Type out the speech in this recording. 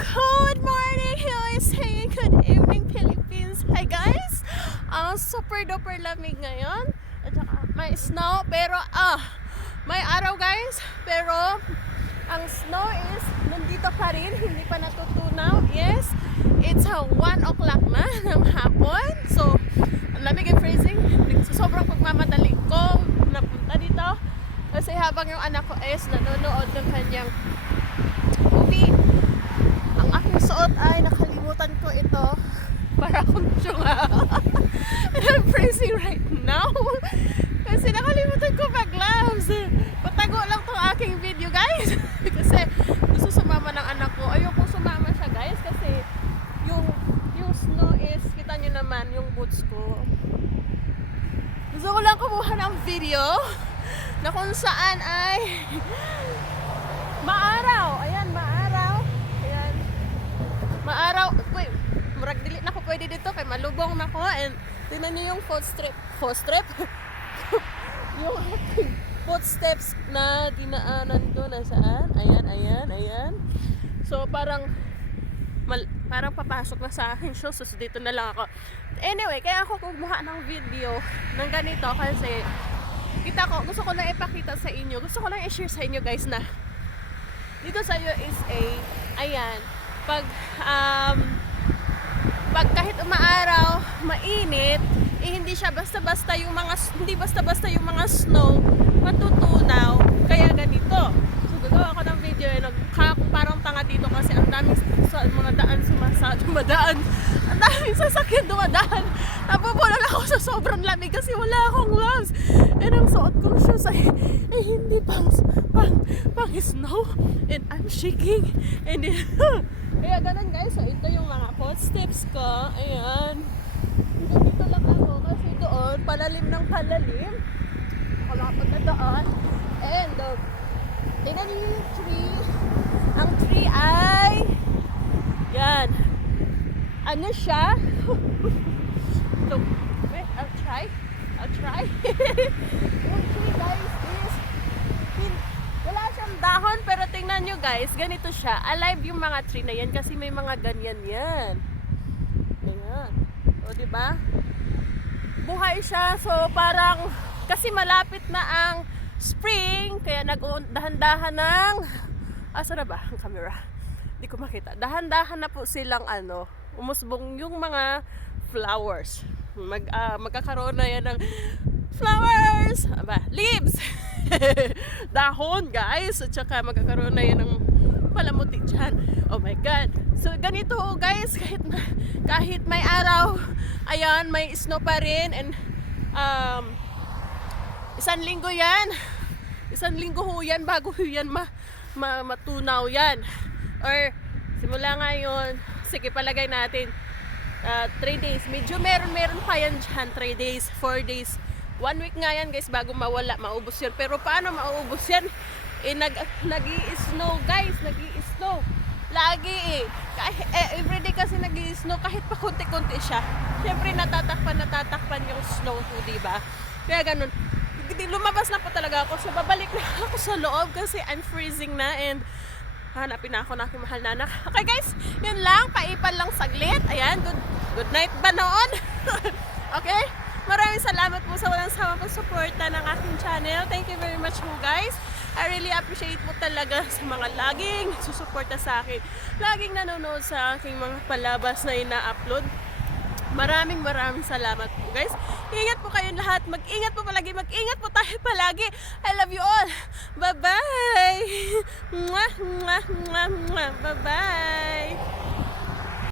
Good morning, USA! Good evening, Philippines! Hi guys! Super duper lamig ngayon. At saka may snow, pero may araw guys. Pero ang snow is nandito pa rin, hindi pa natutunaw. Yes, it's 1 o'clock na ng hapon. So, ang lamig and freezing. So, sobrang pagmamadali ko napunta dito. Kasi habang yung anak ko is nanonood ng kanyang movie, ang aking suot ay nakalimutan ko ito para akong tsunga. And I'm freezing right now kasi nakalimutan ko mag-gloves. Patago lang tong aking video guys kasi gusto sumama ng anak ko. Ayoko sumama siya guys kasi yung snow is, kita nyo naman yung boots ko. Gusto ko lang kumuha ng video na kung saan ay maaraw. Ayan, maaraw. Ayan. Maaraw. Uy, murag dili na ako pwede dito kay malubong na ko. And tingnan niyo yung footstep. Yung footsteps na dinaanan ko na saan. Ayan. So parang papasok na sa akin siya. So dito na lang ako. Anyway, kaya ako kumuha ng video ng ganito kasi gusto ko lang ipakita sa inyo. Gusto ko lang i-share sa inyo guys na dito sa USA, ayan, pag kahit umaaraw, mainit, hindi basta-basta yung mga snow matutunaw. Kaya ganito. So gagawa ko ng video parang tanga dito kasi ang daming mga daan ang daming sasakyan dumadaan. Nabubulol ako sa sobrang lamig kasi wala akong gloves. And ang suot kong shoes ay hindi pang snow. And I'm shaking. And kaya ganun guys. So ito yung mga footsteps ko. Ayan. Dito lang ako kasi doon palalim ng palalim. Kalapot na doon. And tingnan niyo yung tree. Ang tree ay yan. Ano siya? Look. Wait, I'll try. Yung tree guys is wala siyang dahon pero tingnan nyo guys, ganito siya. Alive yung mga tree na yan kasi may mga ganyan yan. Ayan. O diba? Buhay siya. So parang kasi malapit na ang spring kaya nagdahan-dahan ng asa na ba ang camera? Hindi ko makita. Dahan-dahan na po silang umusbong yung mga flowers. Magkakaroon na yan ng flowers, leaves, dahon guys, at saka magkakaroon na yan ng palamuti dyan. Oh my god. So ganito guys, kahit may araw, ayan, may snow pa rin. And isang linggo ho yan bago yan matunaw yan. Or simula ngayon, sige palagay natin 3 days, medyo meron pa yan dyan, 3 days, 4 days, 1 week nga yan guys bago maubos yan. Pero paano maubos yan? Nag-i-snow guys, nag-i-snow lagi everyday kasi nag-i-snow kahit pa konti-konti siya. Siyempre natatakpan yung snow, diba? Kaya ganun, lumabas na po talaga ako. So babalik na ako sa loob kasi I'm freezing na and hanapin na ako ng aking mahal na anak. Okay guys, yun lang, paipan lang saglit. Ayan, good night ba noon? Okay, maraming salamat po sa walang sawang pagsuporta ng aking channel. Thank you very much po guys. I really appreciate po talaga sa mga laging susuporta sa akin, laging nanonood sa aking mga palabas na ina-upload. Maraming salamat po guys. Ingat po kayong lahat. Mag-ingat po palagi. Mag-ingat po tayo palagi. I love you all. Bye-bye. Bye-bye.